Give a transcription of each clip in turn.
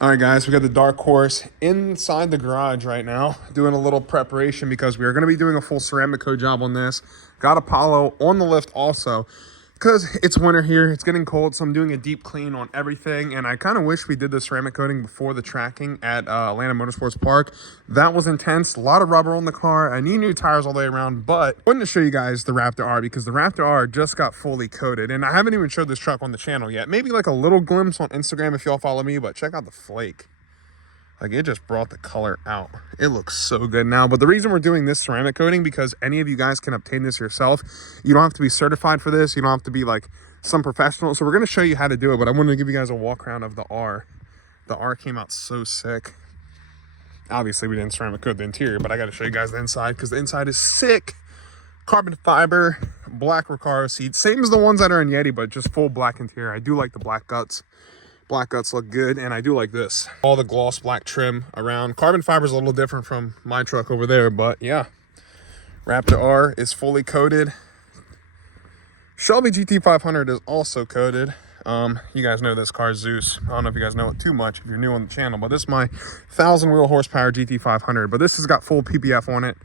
All right, guys, we got the Dark Horse inside the garage right now, doing a little preparation because we are going to be doing a full ceramic coat job on this. Got Apollo on the lift also because it's winter here. It's getting cold, so I'm doing a deep clean on everything. And I kind of wish we did the ceramic coating before the tracking at Atlanta Motorsports Park. That was intense. A lot of rubber on the car. I need new tires all the way around, but I wanted to show you guys the Raptor R because the Raptor R just got fully coated. And I haven't even showed this truck on the channel yet. Maybe like a little glimpse on Instagram if y'all follow me, but check out the flake. Like, it just brought the color out. It looks so good now. But the reason we're doing this ceramic coating, because any of you guys can obtain this yourself. You don't have to be certified for this. You don't have to be like some professional. So we're going to show you how to do it. But I wanted to give you guys a walk around of the R. The R came out so sick. Obviously, we didn't ceramic coat the interior, but I got to show you guys the inside because the inside is sick. Carbon fiber, black Recaro seats. Same as the ones that are in Yeti, but just full black interior. I do like the black guts. Black guts look good, and I do like this. All the gloss black trim around. Carbon fiber is a little different from my truck over there, but yeah. Raptor R is fully coated. Shelby GT500 is also coated. You guys know this car, Zeus. I don't know if you guys know it too much if you're new on the channel, but this is my 1,000 wheel horsepower GT500. But this has got full PPF on it.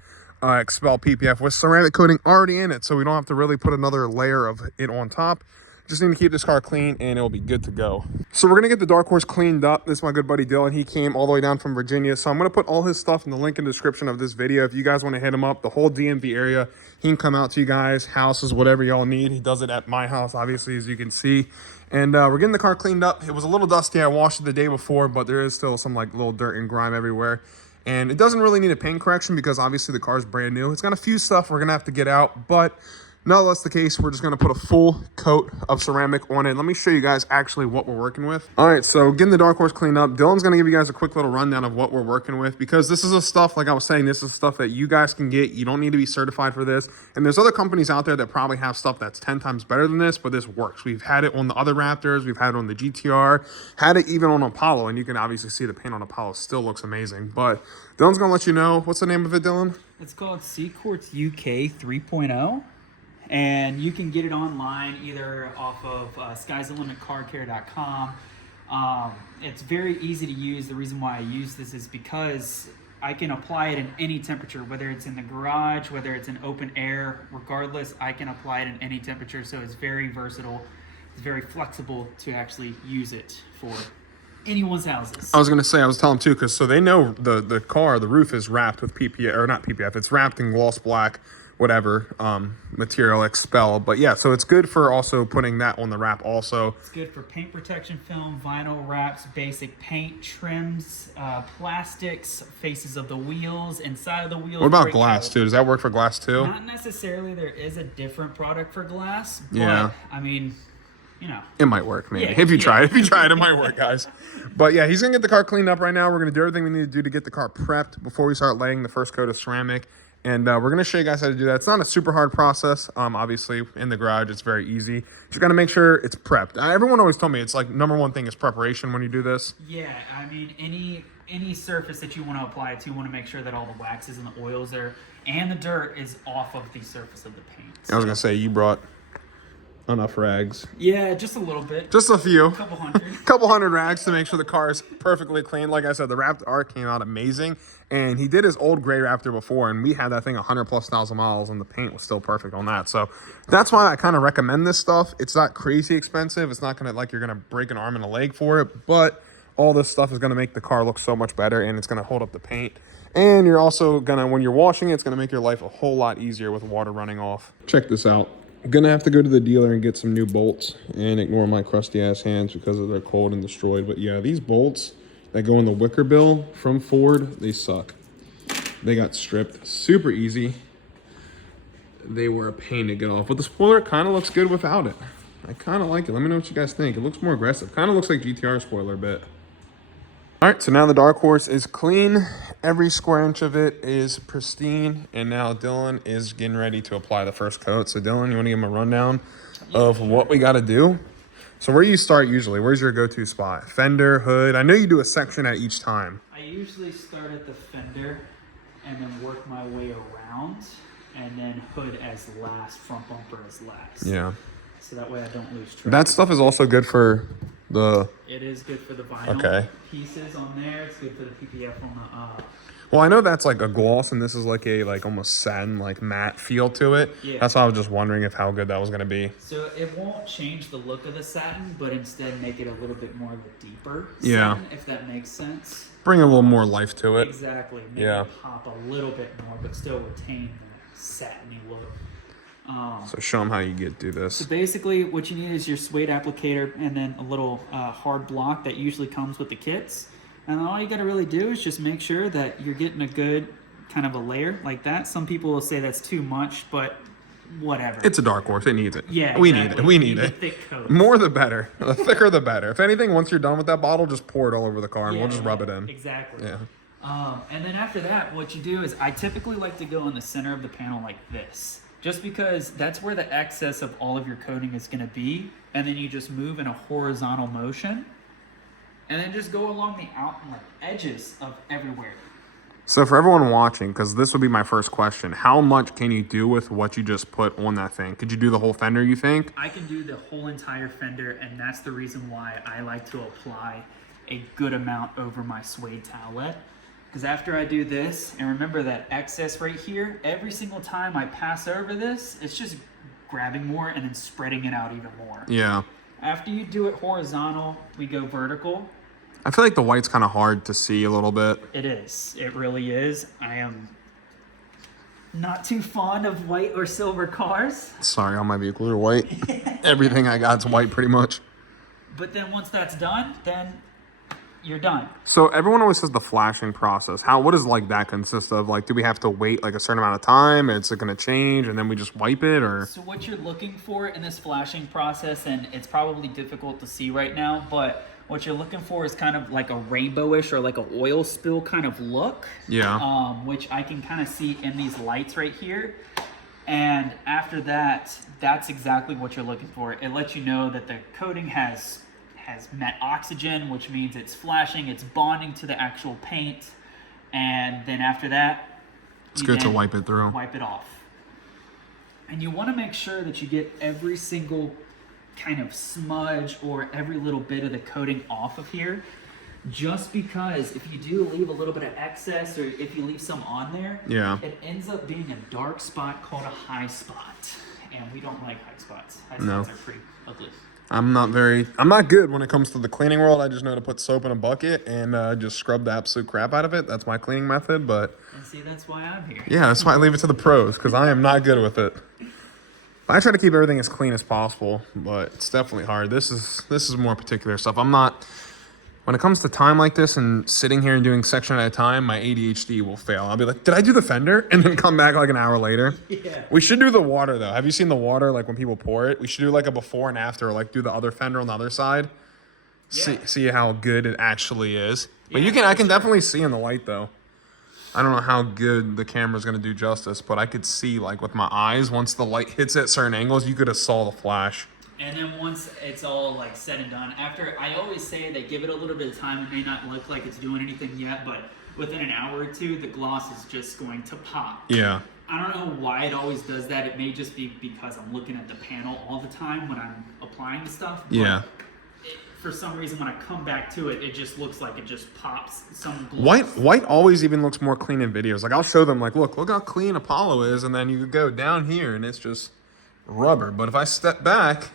Expel PPF with ceramic coating already in it, so we don't have to really put another layer of it on top. Just need to keep this car clean and it'll be good to go. So we're gonna get the Dark Horse cleaned up. This is my good buddy Dylan. He came all the way down from Virginia. So I'm gonna put all his stuff in the link in the description of this video. If you guys wanna hit him up, the whole DMV area, he can come out to you guys, houses, whatever y'all need. He does it at my house, obviously, as you can see. And we're getting the car cleaned up. It was a little dusty. I washed it the day before, but there is still some like little dirt and grime everywhere. And it doesn't really need a paint correction because obviously the car is brand new. It's got a few stuff we're gonna have to get out, but no, that's the case. We're just going to put a full coat of ceramic on it. Let me show you guys actually what we're working with. All right, so getting the Dark Horse cleaned up. Dylan's going to give you guys a quick little rundown of what we're working with because this is a stuff, like I was saying, this is stuff that you guys can get. You don't need to be certified for this. And there's other companies out there that probably have stuff that's 10 times better than this, but this works. We've had it on the other Raptors. We've had it on the GTR, had it even on Apollo, and you can obviously see the paint on Apollo still looks amazing. But Dylan's going to let you know. What's the name of it, Dylan? It's called Seacourts UK 3.0. And you can get it online either off of sky'sthelimitcarcare.com. It's very easy to use. The reason why I use this is because I can apply it in any temperature, whether it's in the garage, whether it's in open air, regardless, I can apply it in any temperature. So it's very versatile. It's very flexible to actually use it for anyone's houses. I was going to say, I was telling too, because so they know the car, the roof is wrapped with PPF, or not PPF, it's wrapped in gloss black, whatever, material, expel. But yeah, so it's good for also putting that on the wrap also. It's good for paint protection film, vinyl wraps, basic paint, trims, plastics, faces of the wheels, inside of the wheels. What about glass too? Does that work for glass too? Not necessarily. There is a different product for glass, but yeah. I mean, you know. It might work, maybe. Yeah, if you try it, it might work, guys. But yeah, he's going to get the car cleaned up right now. We're going to do everything we need to do to get the car prepped before we start laying the first coat of ceramic. And we're going to show you guys how to do that. It's not a super hard process. Obviously, in the garage, it's very easy. Just got to make sure it's prepped. Everyone always told me it's like number one thing is preparation when you do this. Yeah, I mean, any surface that you want to apply it to, you want to make sure that all the waxes and the oils there and the dirt is off of the surface of the paint. So, I was going to say, you brought enough rags. Yeah, just a little bit. Just a few. Couple hundred. Couple hundred rags to make sure the car is perfectly clean. Like I said, the Raptor R came out amazing. And he did his old gray Raptor before, and we had that thing 100,000+ miles, and the paint was still perfect on that. So that's why I kind of recommend this stuff. It's not crazy expensive. It's not going to, like, you're going to break an arm and a leg for it. But all this stuff is going to make the car look so much better, and it's going to hold up the paint. And you're also going to, when you're washing it, it's going to make your life a whole lot easier with water running off. Check this out. I'm going to have to go to the dealer and get some new bolts and ignore my crusty ass hands because they're cold and destroyed. But yeah, these bolts that go in the wicker bill from Ford, they suck. They got stripped super easy. They were a pain to get off, but the spoiler kind of looks good without it. I kind of like it. Let me know what you guys think. It looks more aggressive. Kind of looks like GTR spoiler a bit. All right, so now the Dark Horse is clean. Every square inch of it is pristine. And now Dylan is getting ready to apply the first coat. So Dylan, you want to give him a rundown of what we got to do? So where do you start usually? Where's your go-to spot? Fender, hood? I know you do a section at each time. I usually start at the fender and then work my way around, and then hood as last, front bumper as last. Yeah. So that way I don't lose track. That stuff is also good for It is good for the vinyl pieces on there. It's good for the PPF on the. Well, I know that's like a gloss, and this is like a almost satin, like matte feel to it. Yeah. That's why I was just wondering how good that was gonna be. So it won't change the look of the satin, but instead make it a little bit more of a deeper satin, if that makes sense. Bring a little more life to it. Exactly. Make it pop a little bit more, but still retain the satiny look. So show them how you do this. So basically, what you need is your suede applicator and then a little hard block that usually comes with the kits. And all you got to really do is just make sure that you're getting a good kind of a layer like that. Some people will say that's too much, but whatever. It's a dark horse. It needs it. Yeah, we exactly. need it. We need it. Thick coat. More the better. The thicker the better. If anything, once you're done with that bottle, just pour it all over the car and we'll just rub it in. Exactly. Yeah. And then after that, what you do is I typically like to go in the center of the panel like this. Just because that's where the excess of all of your coating is going to be. And then you just move in a horizontal motion. And then just go along the edges of everywhere. So for everyone watching, because this would be my first question, how much can you do with what you just put on that thing? Could you do the whole fender, you think? I can do the whole entire fender, and that's the reason why I like to apply a good amount over my suede towelette. Because after I do this, and remember that excess right here, every single time I pass over this, it's just grabbing more and then spreading it out even more. Yeah. After you do it horizontal, we go vertical. I feel like the white's kind of hard to see a little bit. It is. It really is. I am not too fond of white or silver cars. Sorry, on my vehicle are white. Everything I got's white pretty much. But then once that's done, then you're done. So everyone always says the flashing process. What does that consist of? Do we have to wait a certain amount of time? Is it going to change and then we just wipe it, or? So what you're looking for in this flashing process, and it's probably difficult to see right now, but what you're looking for is kind of like a rainbowish or like an oil spill kind of look. Yeah. Which I can kind of see in these lights right here. And after that, that's exactly what you're looking for. It lets you know that the coating has met oxygen, which means it's flashing, it's bonding to the actual paint, and then after that, it's good to wipe it through. Wipe it off. And you want to make sure that you get every single kind of smudge or every little bit of the coating off of here, just because if you do leave a little bit of excess or if you leave some on there, it ends up being a dark spot called a high spot, and we don't like high spots. High spots are pretty ugly. I'm not good when it comes to the cleaning world. I just know to put soap in a bucket and just scrub the absolute crap out of it. That's my cleaning method, but... And see, that's why I'm here. Yeah, that's why I leave it to the pros, because I am not good with it. I try to keep everything as clean as possible, but it's definitely hard. This is more particular stuff. When it comes to time like this and sitting here and doing section at a time, my ADHD will fail. I'll be like, did I do the fender? And then come back an hour later. Yeah. We should do the water, though. Have you seen the water, when people pour it? We should do a before and after, or do the other fender on the other side. Yeah. See how good it actually is. But Yeah, I can definitely see in the light, though. I don't know how good the camera's going to do justice, but I could see, with my eyes, once the light hits at certain angles, you could have saw the flash. And then once it's all said and done, after, I always say that give it a little bit of time. It may not look like it's doing anything yet, but within an hour or two, the gloss is just going to pop. Yeah. I don't know why it always does that. It may just be because I'm looking at the panel all the time when I'm applying stuff. But yeah. For some reason, when I come back to it, it just looks like it just pops some gloss. White always even looks more clean in videos. I'll show them, look how clean Apollo is, and then you go down here, and it's just rubber. But if I step back...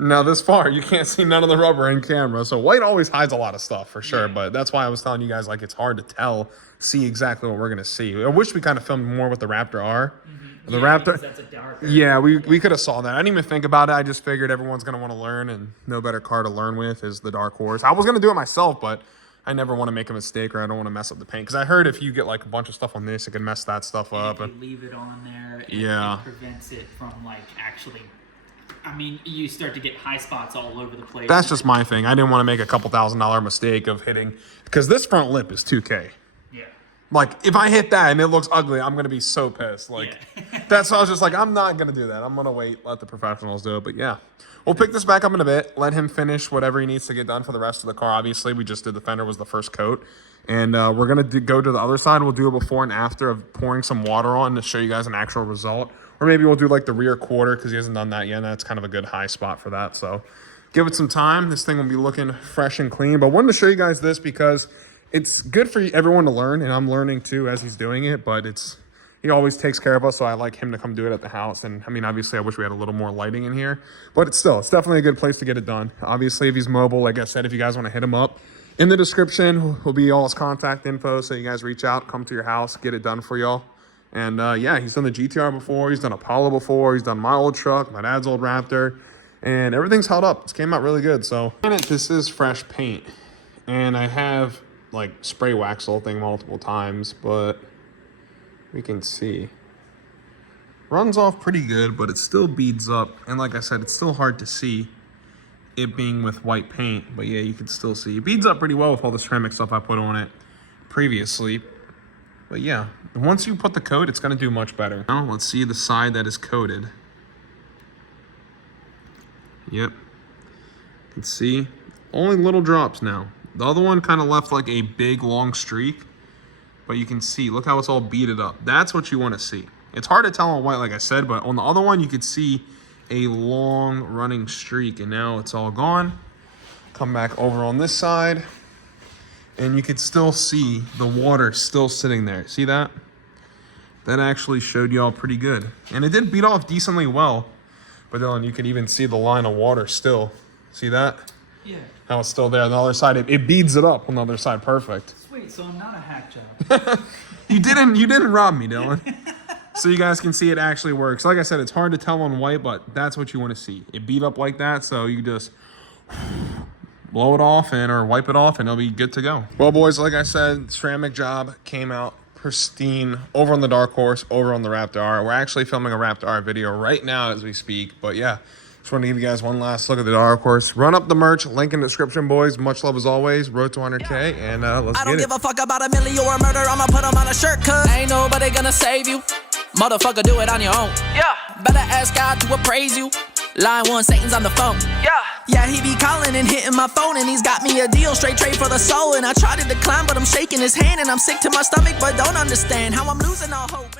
Now this far, you can't see none of the rubber in camera. So white always hides a lot of stuff for sure. Yeah. But that's why I was telling you guys, it's hard to see exactly what we're going to see. I wish we kind of filmed more with the Raptor R. Mm-hmm. The Raptor. That's a darker. Yeah, we could have saw that. I didn't even think about it. I just figured everyone's going to want to learn, and no better car to learn with is the Dark Horse. I was going to do it myself, but I never want to make a mistake, or I don't want to mess up the paint. Because I heard if you get a bunch of stuff on this, it can mess that stuff up. If you leave it on there, it prevents it from actually... you start to get high spots all over the place. That's just my thing. I didn't want to make a couple $1,000 mistake of hitting, because this front lip is $2K. Yeah. If I hit that and it looks ugly, I'm going to be so pissed. That's why I was just I'm not going to do that. I'm going to wait, let the professionals do it. But yeah, we'll pick this back up in a bit. Let him finish whatever he needs to get done for the rest of the car. Obviously, we just did the fender was the first coat. And we're going to go to the other side. We'll do a before and after of pouring some water on to show you guys an actual result. Or maybe we'll do the rear quarter, because he hasn't done that yet. And that's kind of a good high spot for that. So give it some time. This thing will be looking fresh and clean. But wanted to show you guys this because it's good for everyone to learn, and I'm learning too as he's doing it. But he always takes care of us, so I like him to come do it at the house. And I mean, obviously, I wish we had a little more lighting in here, but it's definitely a good place to get it done. Obviously, if he's mobile, like I said, if you guys want to hit him up, in the description will be all his contact info, so you guys reach out, come to your house, get it done for y'all. And yeah, he's done the GTR before, he's done Apollo before, he's done my old truck, my dad's old Raptor, and everything's held up. It's came out really good. So this is fresh paint, and I have like spray wax the whole thing multiple times, but we can see runs off pretty good, but it still beads up. And like I said, it's still hard to see it being with white paint, but yeah, you can still see it beads up pretty well with all the ceramic stuff I put on it previously. But yeah, once you put the coat, it's going to do much better. Now let's see the side that is coated. Yep, you can see only little drops now. The other one kind of left like a big long streak, but you can see, look how it's all beaded up. That's what you want to see. It's hard to tell on white, like I said, but on the other one, you could see a long running streak, and now it's all gone. Come back over on this side, and you could still see the water still sitting there. See that? That actually showed y'all pretty good. And it did beat off decently well, but then you could even see the line of water still. See that? Yeah. How it's still there. On the other side, it beads it up on the other side. Perfect. Sweet, so I'm not a hack job. You didn't rob me, Dylan. So you guys can see it actually works. Like I said, it's hard to tell on white, but that's what you want to see. It beat up like that, so you just blow it off or wipe it off, and it'll be good to go. Well, boys, like I said, ceramic job came out pristine over on the Dark Horse, over on the Raptor R. We're actually filming a Raptor R video right now as we speak, but yeah, just want to give you guys one last look at the Dark Horse. Run up the merch, link in the description, boys. Much love as always. Road to 100K, and let's get it. I don't give a fuck about a million or a murder. I'ma put them on a shirt, cause ain't nobody gonna save you. Motherfucker, do it on your own. Yeah. Better ask God to appraise you. Line 1, Satan's on the phone. Yeah, he be calling and hitting my phone, and he's got me a deal, straight trade for the soul. And I try to decline, but I'm shaking his hand, and I'm sick to my stomach, but don't understand how I'm losing all hope.